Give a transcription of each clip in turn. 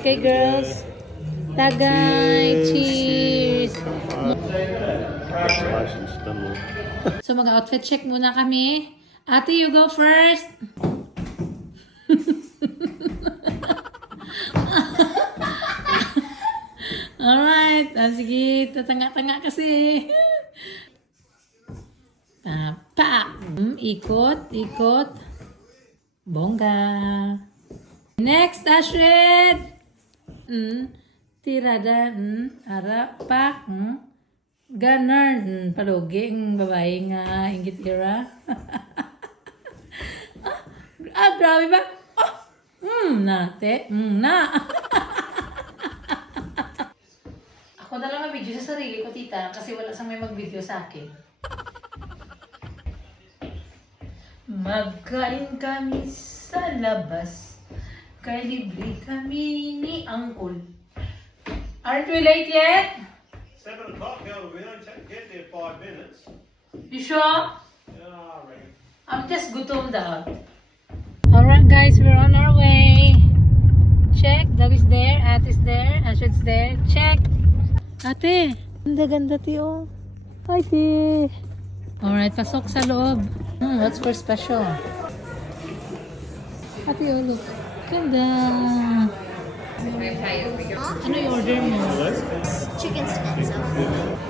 Okay, girls. Tagay. Cheers. So, mag-outfit check muna kami. Ate, you go first. Alright. Sige, tatanga-tanga kasi. Tapak. Ikot, ikot. Bongga. Next, Ashred. Tirada. Arapak. Ganun. Palugi. Ang babae nga. Ingit ira. Grabe ba? Nate. Na. Ako na lang mag-video sa sarili ko, tita. Kasi wala sang may mag-video sa akin. Magkain kami sa labas. Kaya libre kami ni Uncle. Aren't we late yet? 7 o'clock, girl. We don't get there 5 minutes. You sure? Yeah, I reckon. I'm just gutom daw. Alright guys, we're on our way. Check, Dad is there, At is there, Ashid's there. Check. Ate, ganda-ganda tiyo. Hi, Ti. Alright, pasok sa loob. What's for special? Ate, oh, look. Ganda. Ano yung order mo? Chicken schnitzel.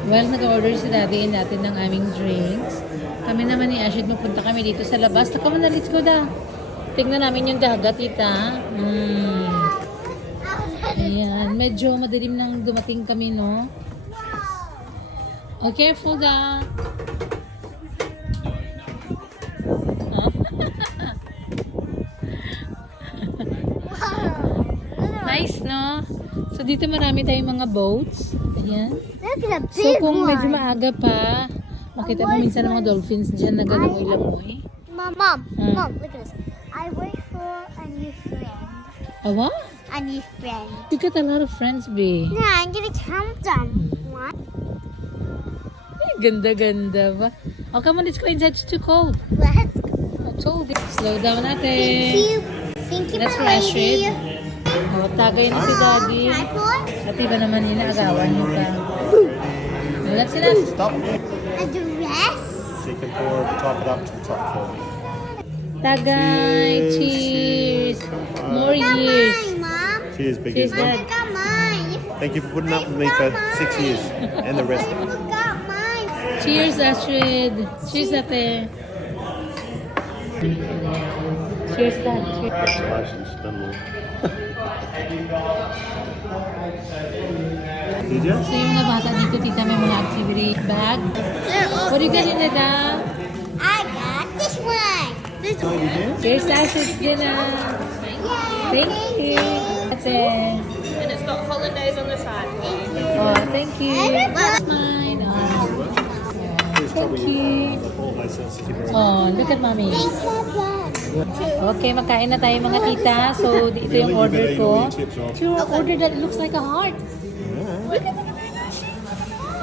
Well, nag-order si Daddy and natin ng aming drinks. Kami naman ni Ashid, mapunta kami dito sa labas. Taka mo na, let's go da. Tingnan namin yung dagat, tita. Ayan, medyo madilim nang dumating kami, no? Oh, careful da. Nice, no? So, dito marami tayong mga boats. Ayan. Look at a So, big kung medyo one. maaga pa, makita mo minsan ng mga dolphins dyan na galamoy-lamoy. Mom, look at this. I wait for a new friend. Oh, what? A new friend. You got a lot of friends, babe. Yeah, I'm gonna count them. One. Ay, ganda-ganda ba? Oh, come on, let's go inside. It's too cold. Let's go. I told you. Slow down Thank natin. you. Thank you, That's my for lady. Ashrid. Oh, tagay na si Daddy. Tripod. At iba naman nila, agawan niyo pa. Wala sila. Stop. A dress. So you can pour, top it up to the top for me. Tagay. Cheers. More Got years. mine, Mom. Cheers, big Cheers, Isma. Dad. I got mine. Thank you for putting up with me for 6 years and the rest. I forgot mine. Cheers, Ashrid. Cheers, ate. Cheers, Dad. Cheers. Did you? So yung mga bata dito, tita, may mga activity bag. What do you got in the bag? I got this one. This one. Cheers, Ashrid din na. Thank you. That's it. And it's got hollandaise on the side. Oh, thank you. Everybody. Mine. Oh. Please trouble Thank you. All my sensitive. Oh, look at mommy. Thank you. Okay, magkain na tayo mga tita. So, ito yung order ko. Your order that looks like a heart.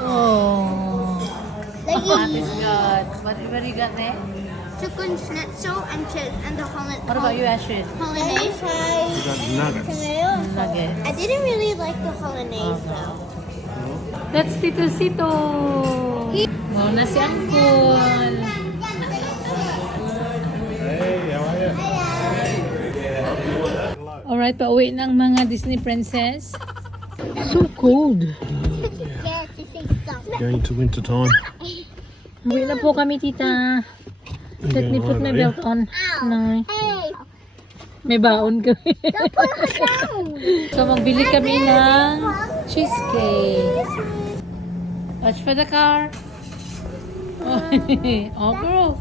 Oh. Lady. God. What do you got there? Chicken schnitzel and chips and the What about you, Ashrid? hollandaise. You got nuggets. Nugget. I didn't really like the hollandaise though. That's Tito Sito. Oh, na si Angkol. Hey, how are you? Alright, pauwi ng mga Disney princess. So cold. Going to winter time. Uwi na po kami, tita. Let me put my belt on. No. Hey, May baon kami. don't put her down. So, magbili kami ng cheesecake. Watch for the car. Oh, girl.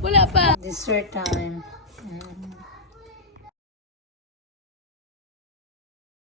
Wala pa. Dessert time.